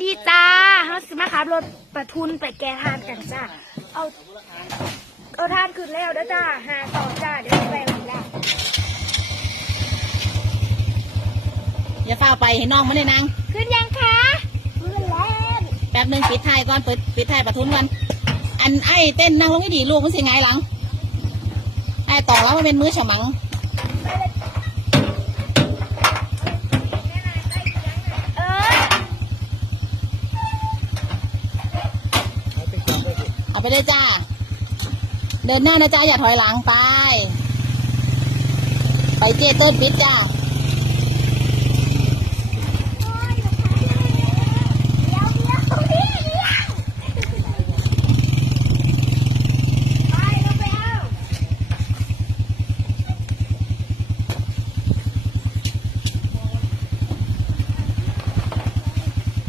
ดีจ้าเขาสิมาขับรถประทุนไปแกทานกันจ้า เอาเอาทานขึ้นแล้วเด้อจ้าหาต่อจ้าเดี๋ยวไปวันละอย่าเฝ้าไปให้น้องมาเลยนางขึ้นยังคะขึ้นแล้วแป๊บหนึงปิดท้ายก่อนเปิดปิดท้ายประทุนก่อนอันไอ้เต้นนั่งลงให้ดีลูกมันสิไงายหลังไอ้ต่อแล้วมันเป็นมือฉมัง เออ เอาไปเลยจ้า เดินหน้านะจ้าอย่าถอยหลังไป ไปเจเติ้ลปิดจ้า